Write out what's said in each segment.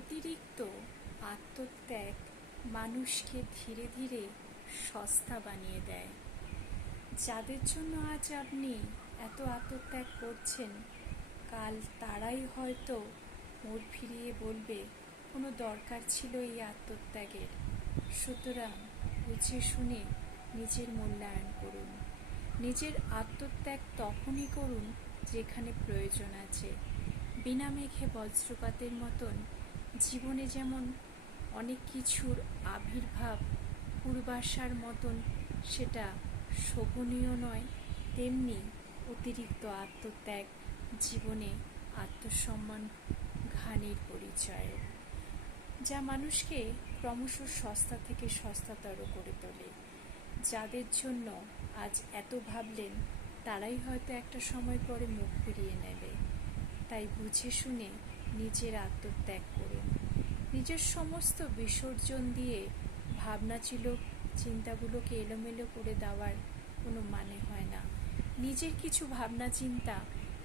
অতিরিক্ত আত্মত্যাগ মানুষকে ধীরে ধীরে সস্তা বানিয়ে দেয়। যাদের জন্য আজ আপনি এত আত্মত্যাগ করছেন, কাল তারাই হয়তো মোড় ফিরিয়ে বলবে কোনো দরকার ছিল এই আত্মত্যাগের। সুতরাং বুঝে শুনে নিজের মূল্যায়ন করুন। নিজের আত্মত্যাগ তখনই করুন যেখানে প্রয়োজন আছে। বিনা মেঘে বজ্রপাতের মতন জীবনে যেমন অনেক কিছুর আবির্ভাব পূর্বাশার মতন সেটা শোভনীয় নয়, তেমনি অতিরিক্ত আত্মত্যাগ জীবনে আত্মসম্মান ঘানির পরিচয়, যা মানুষকে ক্রমশ সস্তা থেকে সস্তাতর করে তোলে। যাদের জন্য আজ এত ভাবলেন, তারাই হয়তো একটা সময় পরে মুখ ফিরিয়ে নেবে। তাই বুঝে শুনে নিজের আত্মত্যাগ করুন। নিজের সমস্ত বিসর্জন দিয়ে ভাবনা ছিল চিন্তাগুলোকে এলোমেলো করে দেওয়ার কোনো মানে হয় না। নিজের কিছু ভাবনা চিন্তা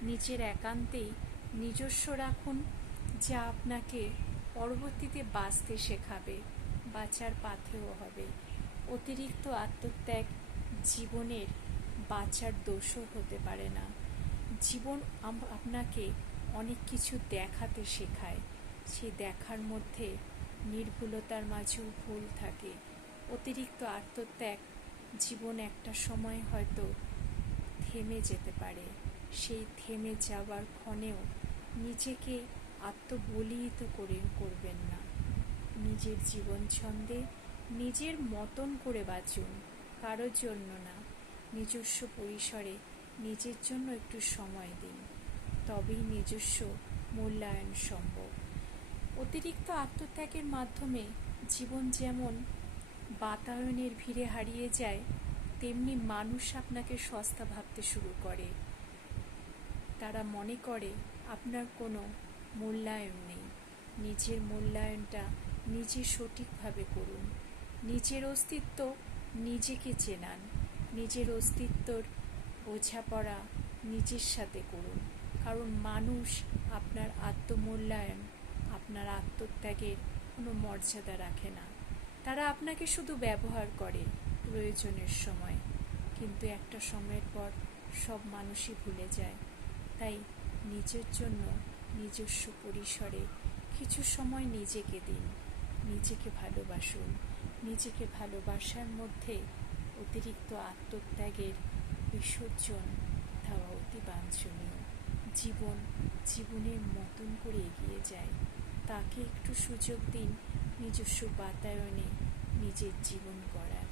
নিজের একান্তেই নিজস্ব রাখুন, যা আপনাকে পরবর্তীতে বাঁচতে শেখাবে, বাঁচার পাথেও হবে। অতিরিক্ত আত্মত্যাগ জীবনের বাঁচার দোষও হতে পারে না। জীবন আপনাকে অনেক কিছু দেখাতে শেখায়, সেই দেখার মধ্যে নির্ভুলতার মাঝেও ভুল থাকে। অতিরিক্ত আত্মত্যাগ জীবন একটা সময় হয়তো থেমে যেতে পারে। সেই থেমে যাওয়ার ক্ষণেও নিজেকে আত্মবলিত করবেন না। নিজের জীবন ছন্দে নিজের মতন করে বাঁচুন, কারোর জন্য না। নিজস্ব পরিসরে নিজের জন্য একটু সময় দিন, তবেই নিজস্ব মূল্যায়ন সম্ভব। অতিরিক্ত আত্মত্যাগের মাধ্যমে জীবন যেমন বাতায়নের ভিড়ে হারিয়ে যায়, তেমনি মানুষ আপনাকে সস্তা ভাবতে শুরু করে। তারা মনে করে আপনার কোনো মূল্যায়ন নেই। নিজের মূল্যায়নটা নিজে সঠিকভাবে করুন। নিজের অস্তিত্ব নিজেকে চেনান। নিজের অস্তিত্বর বোঝাপড়া নিজের সাথে করুন। কারণ মানুষ আপনার আত্মমূল্যায়ন, আপনার আত্মত্যাগের কোনো মর্যাদা রাখে না। তারা আপনাকে শুধু ব্যবহার করে প্রয়োজনের সময়, কিন্তু একটা সময়ের পর সব মানুষই ভুলে যায়। তাই নিজের জন্য নিজস্ব পরিসরে কিছু সময় নিজেকে দিন, নিজেকে ভালোবাসুন। নিজেকে ভালোবাসার মধ্যে অতিরিক্ত আত্মত্যাগের বিসর্জন দেওয়া অতি বাঞ্ছনীয়। জীবনের মতন করে এগিয়ে যায়। তাকে একটু সুযোগ দিন নিজস্ব বাতায়নে নিজের জীবন গড়ার।